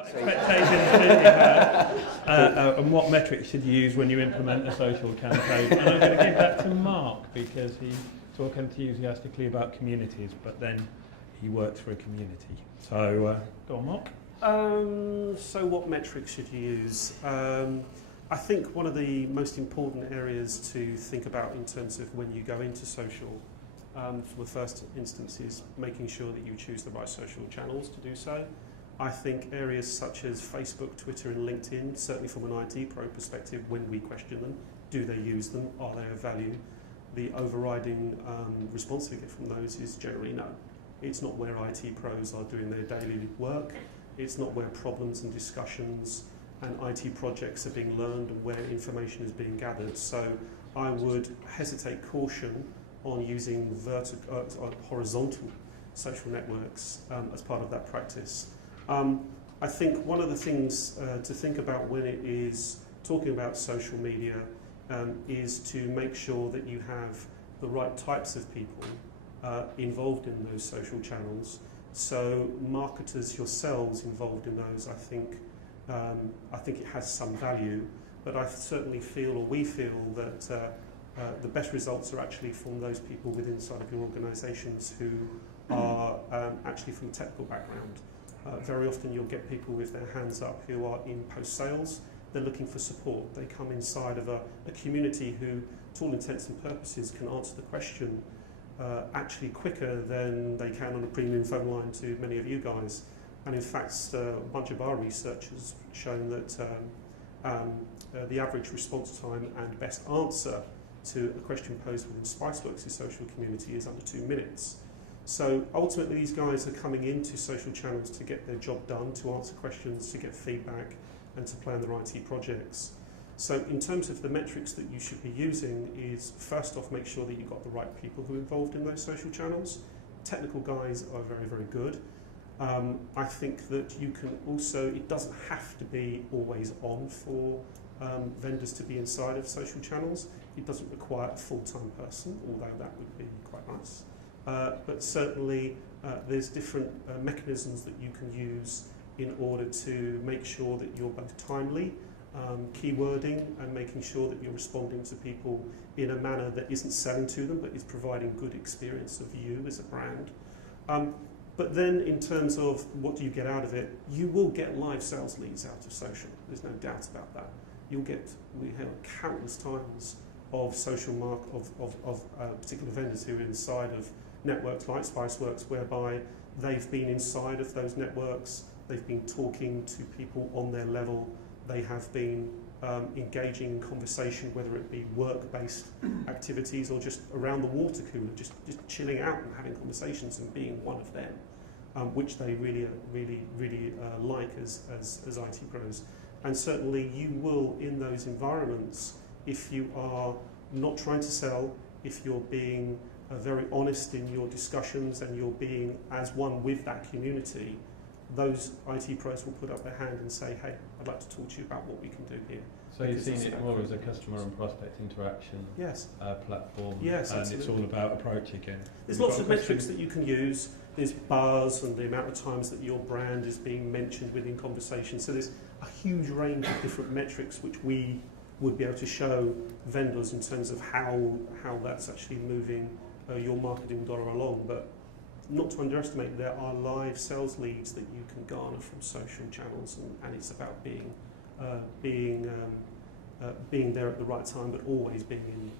expectations should you have, and what metrics should you use when you implement a social campaign? And I'm going to give that to Mark because he's talking enthusiastically about communities, but then he works for a community. So go on, Mark. So what metrics should you use? I think one of the most important areas to think about in terms of when you go into social, for the first instance, is making sure that you choose the right social channels to do so. I think areas such as Facebook, Twitter and LinkedIn, certainly from an IT pro perspective, when we question them, do they use them, are they of value? The overriding response we get from those is generally no. It's not where IT pros are doing their daily work. It's not where problems and discussions and IT projects are being learned and where information is being gathered. So I would hesitate caution on using horizontal social networks as part of that practice. I think one of the things to think about when it is talking about social media is to make sure that you have the right types of people involved in those social channels. So marketers yourselves involved in those, I think it has some value, but I certainly feel, or we feel, that the best results are actually from those people within inside of your organisations who are actually from a technical background. Very often you'll get people with their hands up who are in post-sales. They're looking for support. They come inside of a community who, to all intents and purposes, can answer the question actually quicker than they can on a premium phone line to many of you guys. And in fact, a bunch of our research has shown that the average response time and best answer to a question posed within Spiceworks' social community is under 2 minutes. So ultimately these guys are coming into social channels to get their job done, to answer questions, to get feedback and to plan their IT projects. So in terms of the metrics that you should be using is, first off, make sure that you've got the right people who are involved in those social channels. Technical guys are very, very good. I think that you can also, it doesn't have to be always on for vendors to be inside of social channels. It doesn't require a full-time person, although that would be quite nice. But certainly there's different mechanisms that you can use in order to make sure that you're both timely, keywording, and making sure that you're responding to people in a manner that isn't selling to them but is providing good experience of you as a brand. But then in terms of what do you get out of it, you will get live sales leads out of social. There's no doubt about that. You'll get, we have countless times of social of particular vendors who are inside of networks like Spiceworks, whereby they've been inside of those networks, they've been talking to people on their level, they have been engaging in conversation, whether it be work-based activities or just around the water cooler, just chilling out and having conversations and being one of them, which they really like as IT pros. And certainly you will, in those environments, if you are not trying to sell, if you're being very honest in your discussions and you're being as one with that community, those IT pros will put up their hand and say, hey, I'd like to talk to you about what we can do here. So you've seen it more as a customer and prospect interaction platform, yes, and absolutely. It's all about approach again. There's lots of metrics that you can use. There's buzz and the amount of times that your brand is being mentioned within conversations. So there's a huge range of different metrics which we would be able to show vendors in terms of how that's actually moving your marketing dollar along. But not to underestimate, there are live sales leads that you can garner from social channels, and it's about being there at the right time, but always being